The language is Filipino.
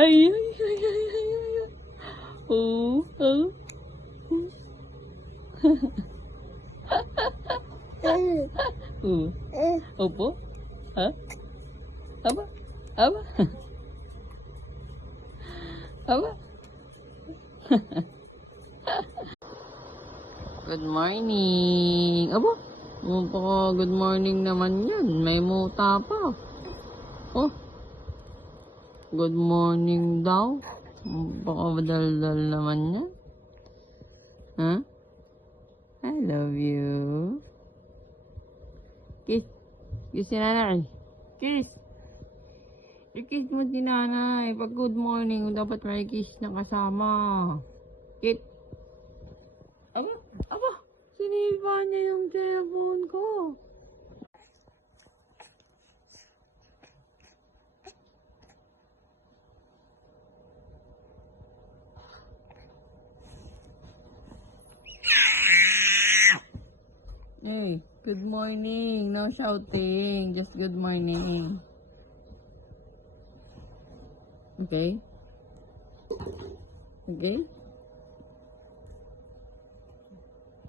Ay, ay, ay, ay, ay, ay. Oh, oh. Opo? Ha? Aba? Aba? Aba? Good morning. Aba? Good morning naman yan. May muta pa. Oh. Good morning daw. Baka dal-dal naman yan. Huh? I love you. Kiss. Kiss si nanay. Kiss. I-kiss mo si nanay. Pag good morning, dapat may kiss na kasama. Kiss. Aba? Aba? Sinipa niya yung cellphone ko. Hey, good morning. No shouting. Just good morning. Okay? Okay?